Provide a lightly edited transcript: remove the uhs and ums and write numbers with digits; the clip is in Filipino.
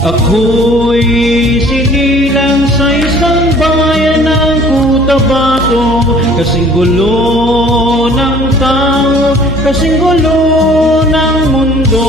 Ako'y sinilang sa isang bayan ng Cotabato, kasing gulo ng tao, kasing gulo ng mundo.